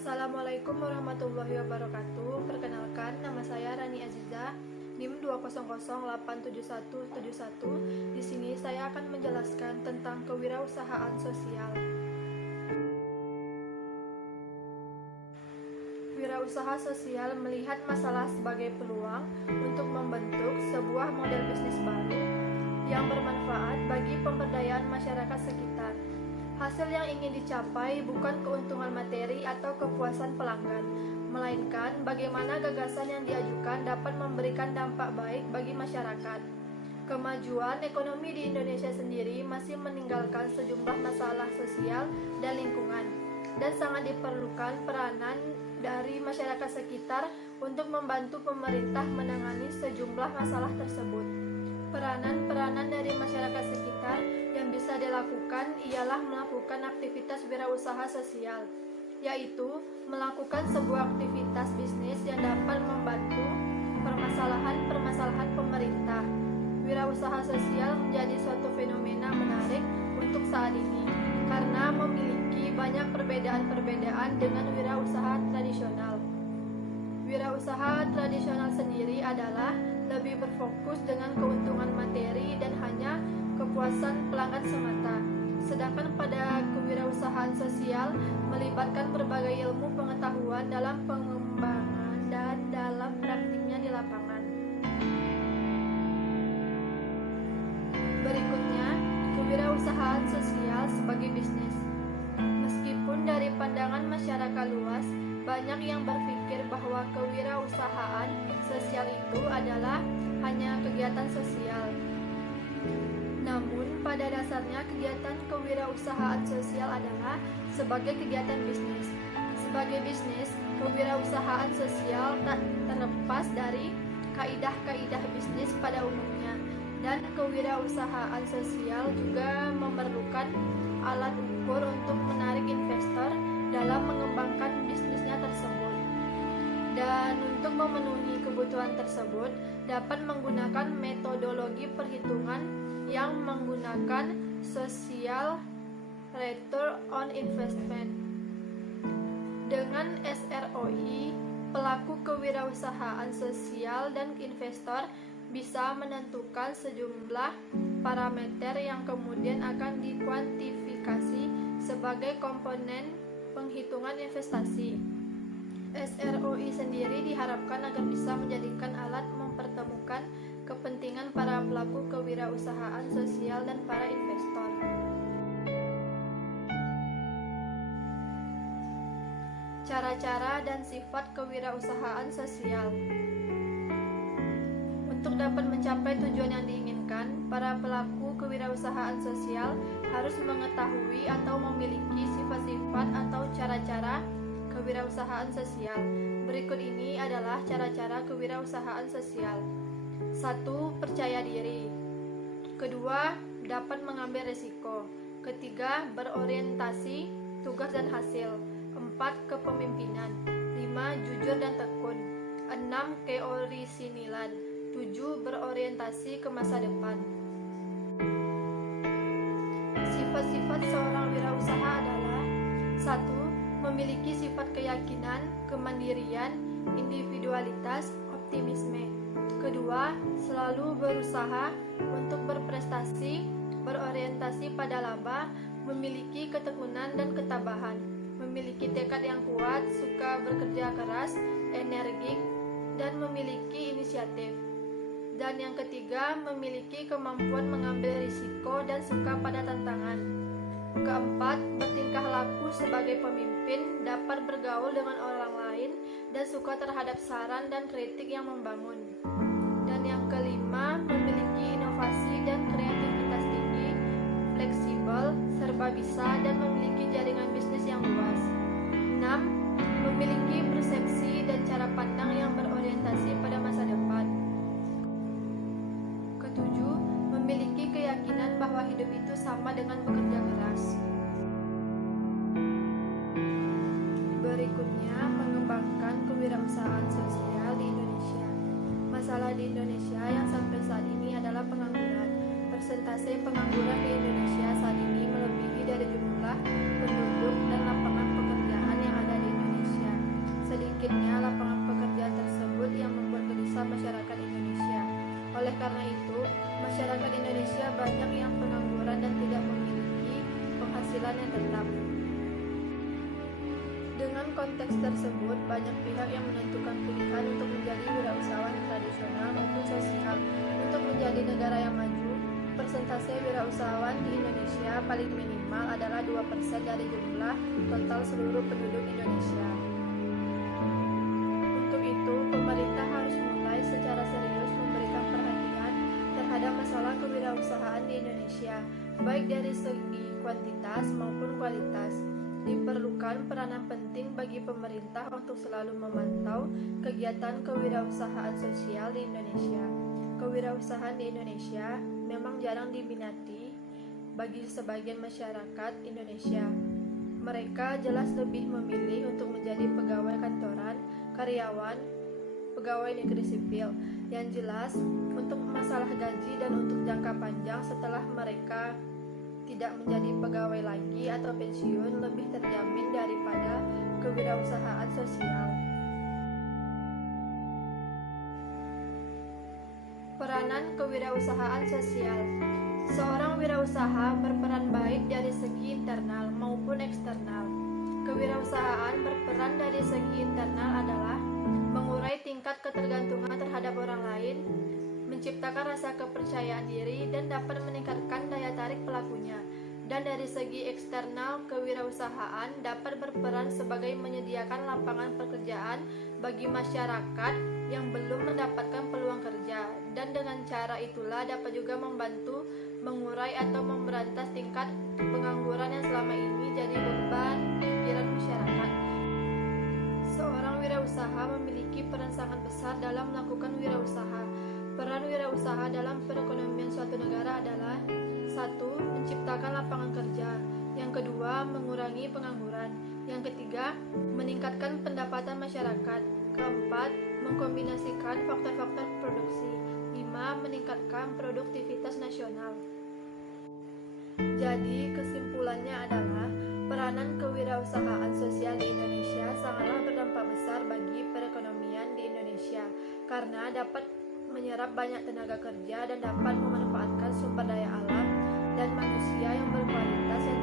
Assalamualaikum warahmatullahi wabarakatuh. Perkenalkan, nama saya Rani Aziza, NIM 200871171. Di sini saya akan menjelaskan tentang kewirausahaan sosial. Wirausaha sosial melihat masalah sebagai peluang untuk membentuk sebuah model bisnis baru yang bermanfaat bagi pemberdayaan masyarakat sekitar. Hasil yang ingin dicapai bukan keuntungan materi atau kepuasan pelanggan, melainkan bagaimana gagasan yang diajukan dapat memberikan dampak baik bagi masyarakat. Kemajuan ekonomi di Indonesia sendiri masih meninggalkan sejumlah masalah sosial dan lingkungan, dan sangat diperlukan peranan dari masyarakat sekitar untuk membantu pemerintah menangani sejumlah masalah tersebut. Peranan dari masyarakat sekitar yang bisa dilakukan ialah melakukan aktivitas wirausaha sosial, yaitu melakukan sebuah aktivitas bisnis yang dapat membantu permasalahan pemerintah. Wirausaha sosial menjadi suatu fenomena menarik untuk saat ini karena memiliki banyak perbedaan dengan wirausaha tradisional. Wirausaha tradisional sendiri adalah lebih berfokus dengan keuntungan materi dan hanya kepuasan pelanggan semata. Sedangkan pada kewirausahaan sosial melibatkan berbagai ilmu pengetahuan dalam pengembangan dan dalam praktiknya di lapangan. Berikutnya, kewirausahaan sosial sebagai bisnis. Meskipun dari pandangan masyarakat luas, banyak yang berpikir bahwa kewirausahaan sosial itu adalah hanya kegiatan sosial. Namun, pada dasarnya kegiatan kewirausahaan sosial adalah sebagai kegiatan bisnis. Sebagai bisnis, kewirausahaan sosial tak terlepas dari kaidah-kaidah bisnis pada umumnya, dan kewirausahaan sosial juga memerlukan alat ukur untuk menarik investor dalam mengembangkan bisnisnya tersebut. Dan untuk memenuhi kebutuhan tersebut dapat menggunakan metodologi perhitungan yang menggunakan social return on investment. Dengan SROI, pelaku kewirausahaan sosial dan investor bisa menentukan sejumlah parameter yang kemudian akan dikuantifikasi sebagai komponen penghitungan investasi. SROI sendiri diharapkan agar bisa menjadikan alat mempertemukan kepentingan para pelaku kewirausahaan sosial dan para investor. Cara-cara dan sifat kewirausahaan sosial. Untuk dapat mencapai tujuan yang diinginkan, para pelaku kewirausahaan sosial harus mengetahui atau memiliki sifat-sifat atau cara-cara kewirausahaan sosial. Berikut ini adalah cara-cara kewirausahaan sosial. 1. Percaya diri. 2. Dapat mengambil risiko. 3. Berorientasi tugas dan hasil. 4. Kepemimpinan. 5. Jujur dan tekun. 6. Keorisinilan. 7. Berorientasi ke masa depan. Sifat-sifat seorang wirausaha adalah 1. Memiliki sifat keyakinan, kemandirian, individualitas, optimisme. 2. Selalu berusaha untuk berprestasi, berorientasi pada laba, memiliki ketekunan dan ketabahan, memiliki tekad yang kuat, suka bekerja keras, energik, dan memiliki inisiatif. Dan yang ketiga, memiliki kemampuan mengambil risiko dan suka pada tantangan. 4. Bertingkah laku sebagai pemimpin, dapat bergaul dengan orang lain, dan suka terhadap saran dan kritik yang membangun. Dan yang kelima, memiliki inovasi dan kreativitas tinggi, fleksibel, serba bisa, dan memiliki jaringan bisnis yang luas. 6. Memiliki persepsi dan cara pandang yang berorientasi pada masa depan. 7. Memiliki keyakinan bahwa hidup itu sama dengan bekerja keras. Berikutnya, mengembangkan kewirausahaan sosial di Indonesia. Masalah di Indonesia yang sampai saat ini adalah pengangguran. Persentase pengangguran di Indonesia saat ini melebihi dari jumlah penduduk dan lapangan pekerjaan yang ada di Indonesia. banyak yang pengangguran dan tidak memiliki penghasilan yang tetap. Dengan konteks tersebut, banyak pihak yang menentukan pilihan untuk menjadi wirausahawan tradisional maupun sosial. Untuk menjadi negara yang maju, persentase wirausahawan di Indonesia paling minimal adalah 2% dari jumlah total seluruh penduduk Indonesia. Untuk itu, pemerintah harus mulai secara serius memberikan perhatian terhadap masalah kewirausahaan di Indonesia, baik dari segi kuantitas maupun kualitas. Diperlukan peranan penting bagi pemerintah untuk selalu memantau kegiatan kewirausahaan sosial di Indonesia. Kewirausahaan di Indonesia memang jarang diminati bagi sebagian masyarakat Indonesia. Mereka jelas lebih memilih untuk menjadi pegawai kantoran, karyawan, pegawai negeri sipil. Yang jelas, untuk masalah gaji dan untuk jangka panjang setelah mereka tidak menjadi pegawai lagi atau pensiun lebih terjamin daripada kewirausahaan sosial. Peranan kewirausahaan sosial. Seorang wirausaha berperan baik dari segi internal maupun eksternal. Kewirausahaan berperan dari segi internal adalah mengurai tingkat ketergantungan terhadap orang lain, menciptakan rasa kepercayaan diri, dan dapat meningkatkan daya tarik pelakunya. Dan dari segi eksternal, kewirausahaan dapat berperan sebagai menyediakan lapangan pekerjaan bagi masyarakat yang belum mendapatkan peluang kerja, dan dengan cara itulah dapat juga membantu mengurai atau memberantas tingkat pengangguran yang selama ini jadi beban pikiran masyarakat. Seorang wirausaha memiliki peran sangat besar dalam melakukan wirausaha. Peran wirausaha dalam perekonomian suatu negara adalah: 1. Menciptakan lapangan kerja. Yang kedua, mengurangi pengangguran. Yang ketiga, meningkatkan pendapatan masyarakat. Keempat, mengkombinasikan faktor-faktor produksi. 5. Meningkatkan produktivitas nasional. Jadi, kesimpulannya adalah peranan kewirausahaan sosial di Indonesia sangatlah berdampak besar bagi perekonomian di Indonesia karena dapat menyerap banyak tenaga kerja dan dapat memanfaatkan sumber daya alam dan manusia yang berkualitas yang